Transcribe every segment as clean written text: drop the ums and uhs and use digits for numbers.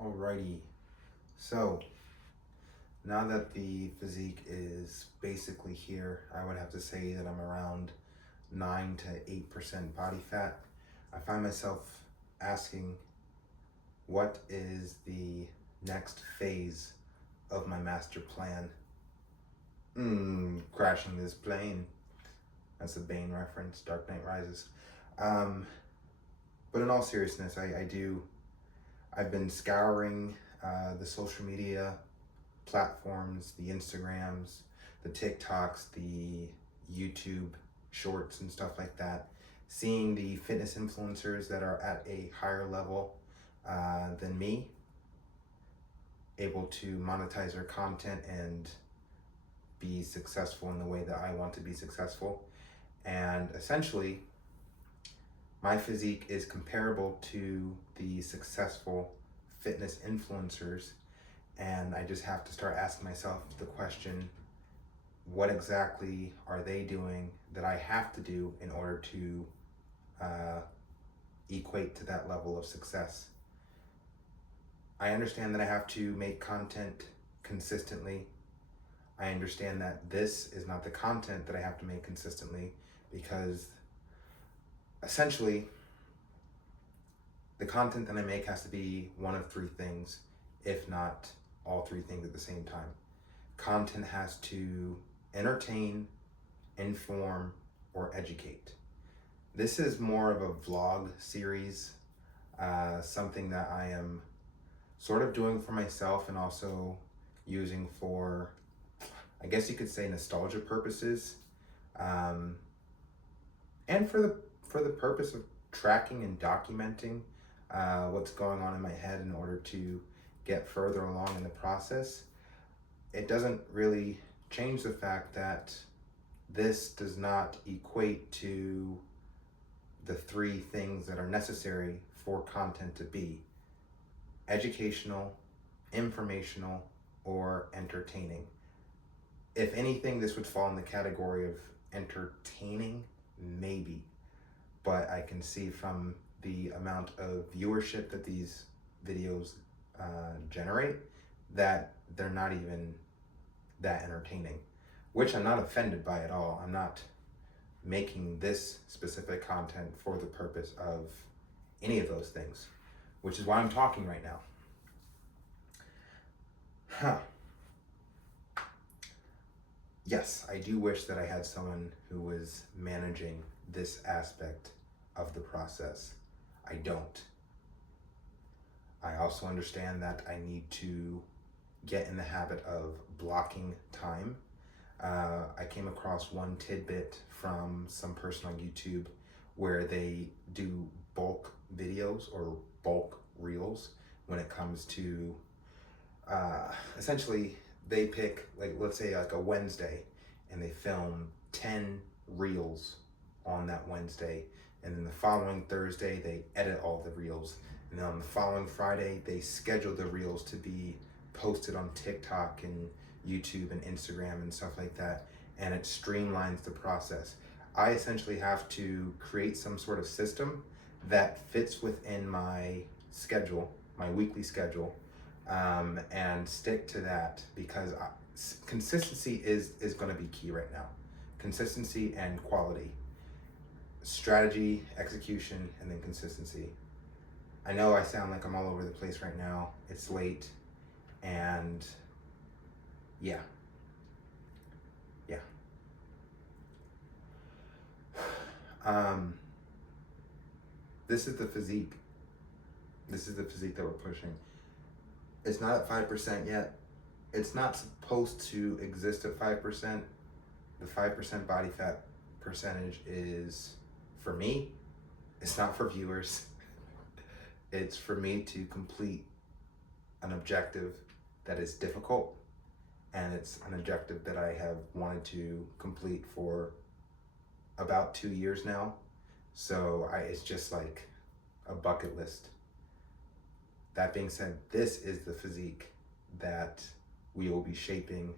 Alrighty, so now that the physique is basically here, I would have to say that I'm around 9 to 8% body fat. I find myself asking, what is the next phase of my master plan? Crashing this plane. That's a Bane reference, Dark Knight Rises. But in all seriousness, I've been scouring the social media platforms, the Instagrams, the TikToks, the YouTube shorts and stuff like that, seeing the fitness influencers that are at a higher level than me, able to monetize their content and be successful in the way that I want to be successful. And essentially, my physique is comparable to the successful fitness influencers, and I just have to start asking myself the question, what exactly are they doing that I have to do in order to equate to that level of success? I understand that I have to make content consistently. I understand that this is not the content that I have to make consistently, because essentially the content that I make has to be one of three things, if not all three things at the same time. Content has to entertain, inform, or educate. This is more of a vlog series, something that I am sort of doing for myself and also using for, I guess you could say, nostalgia purposes, and for the purpose of tracking and documenting what's going on in my head in order to get further along in the process. It doesn't really change the fact that this does not equate to the three things that are necessary for content to be educational, informational, or entertaining. If anything, this would fall in the category of entertaining, maybe, but I can see from the amount of viewership that these videos generate that they're not even that entertaining, which I'm not offended by at all. I'm not making this specific content for the purpose of any of those things, which is why I'm talking right now. Yes, I do wish that I had someone who was managing this aspect of the process. I don't. I also understand that I need to get in the habit of blocking time. I came across one tidbit from some person on YouTube where they do bulk videos or bulk reels when it comes to essentially they pick, like, let's say like a Wednesday, and they film 10 reels on that Wednesday, and then the following Thursday they edit all the reels, and then on the following Friday they schedule the reels to be posted on TikTok and YouTube and Instagram and stuff like that, and it streamlines the process. I essentially have to create some sort of system that fits within my schedule, my weekly schedule, and stick to that, because consistency is going to be key right now. Consistency and quality. Strategy, execution, and then consistency. I know I sound like I'm all over the place right now. It's late, and yeah. This is the physique. This is the physique that we're pushing. It's not at 5% yet. It's not supposed to exist at 5%. The 5% body fat percentage is for me. It's not for viewers. It's for me to complete an objective that is difficult, and it's an objective that I have wanted to complete for about 2 years now. So it's just like a bucket list. That being said, this is the physique that we will be shaping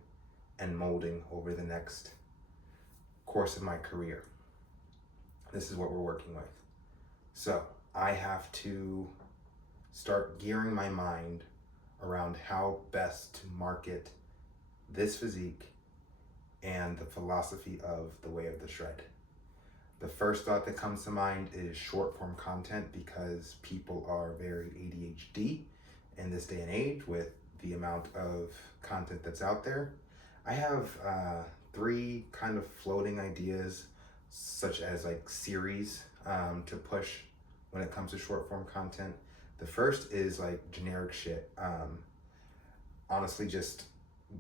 and molding over the next course of my career. This is what we're working with. So I have to start gearing my mind around how best to market this physique and the philosophy of the way of the shred. The first thought that comes to mind is short form content, because people are very ADHD in this day and age with the amount of content that's out there. I have three kind of floating ideas, such as like series to push when it comes to short form content. The first is like generic shit. Honestly, just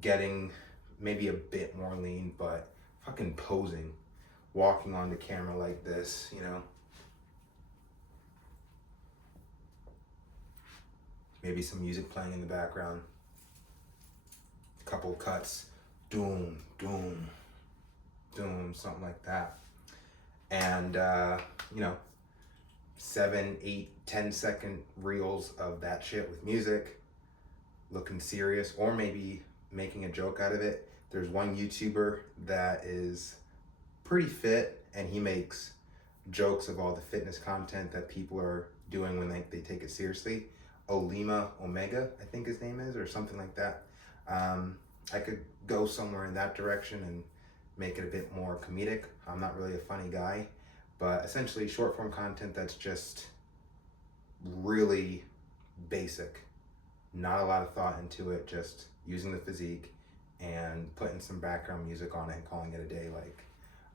getting maybe a bit more lean, but fucking posing, walking on the camera like this, you know. Maybe some music playing in the background. A couple cuts. Doom, doom, doom, something like that. And, you know, 7, 8, 10-second reels of that shit with music, looking serious, or maybe making a joke out of it. There's one YouTuber that is pretty fit, and he makes jokes of all the fitness content that people are doing when they take it seriously. Olima Omega, I think his name is, or something like that. I could go somewhere in that direction and make it a bit more comedic. I'm not really a funny guy, but essentially short form content that's just really basic. Not a lot of thought into it, just using the physique and putting some background music on it and calling it a day. Like,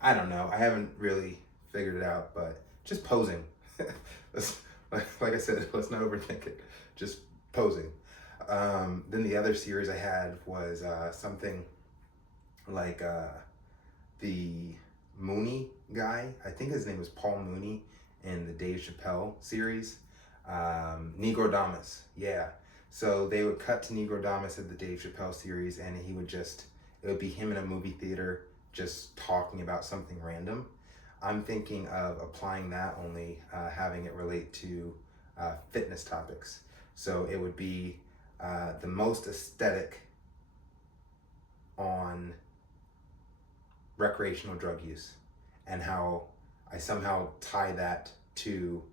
I don't know, I haven't really figured it out, but just posing. like I said, let's not overthink it, just posing. Then the other series I had was something like the Mooney guy. I think his name was Paul Mooney in the Dave Chappelle series. Negrodamus, yeah. So they would cut to Negrodamus at the Dave Chappelle series, and it would be him in a movie theater just talking about something random. I'm thinking of applying that, only having it relate to fitness topics. So it would be the most aesthetic on recreational drug use, and how I somehow tie that to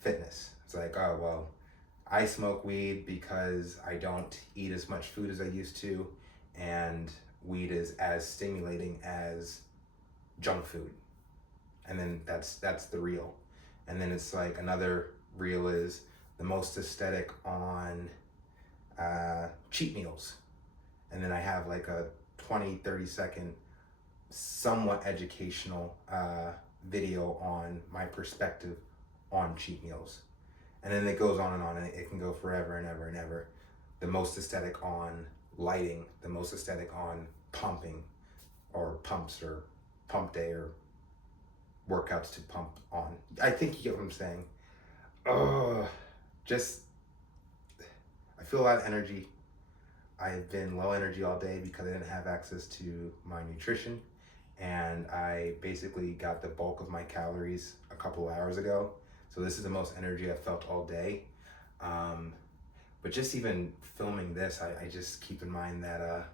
fitness. It's like, oh, well, I smoke weed because I don't eat as much food as I used to, and weed is as stimulating as junk food. And then that's the reel. And then it's like another reel is the most aesthetic on cheat meals. And then I have like a 20-30 second somewhat educational video on my perspective on cheat meals. And then it goes on, and it can go forever and ever and ever. The most aesthetic on lighting, the most aesthetic on pumping, or pumps, or pump day, or workouts to pump on. I think you get what I'm saying. Oh, I feel a lot of energy. I've been low energy all day because I didn't have access to my nutrition, and I basically got the bulk of my calories a couple hours ago. So this is the most energy I've felt all day. But just even filming this, I just keep in mind that,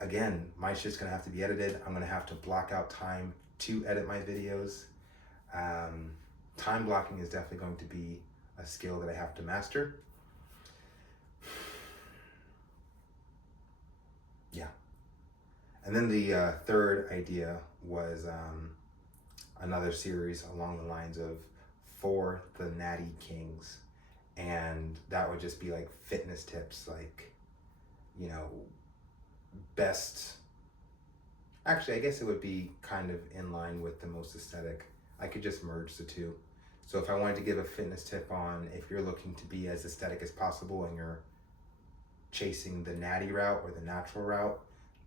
again, my shit's gonna have to be edited. I'm gonna have to block out time to edit my videos. Time blocking is definitely going to be a skill that I have to master. Yeah. And then the third idea was another series along the lines of For the Natty Kings. And that would just be like fitness tips, like, you know, best. Actually, I guess it would be kind of in line with the most aesthetic. I could just merge the two. So if I wanted to give a fitness tip on if you're looking to be as aesthetic as possible and you're chasing the natty route or the natural route,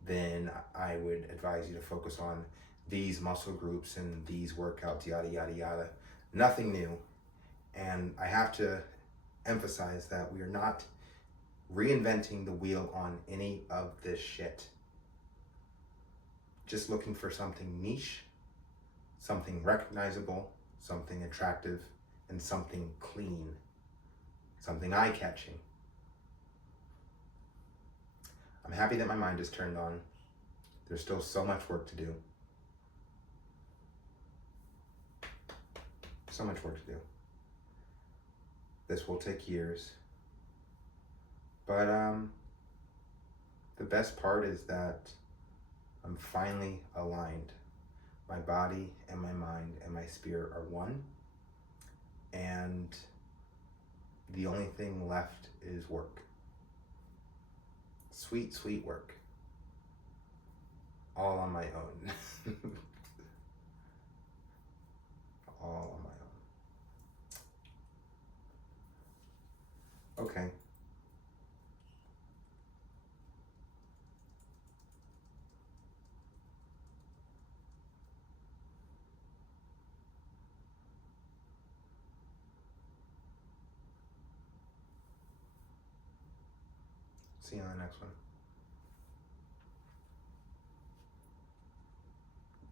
then I would advise you to focus on these muscle groups and these workouts, yada, yada, yada. Nothing new. And I have to emphasize that we are not reinventing the wheel on any of this shit. Just looking for something niche, something recognizable, something attractive, and something clean, something eye-catching. I'm happy that my mind is turned on. There's still so much work to do. So much work to do. This will take years. But the best part is that I'm finally aligned. My body and my mind and my spirit are one, and the only thing left is work. Sweet, sweet work. All on my own. All on my own. Okay. See you on the next one.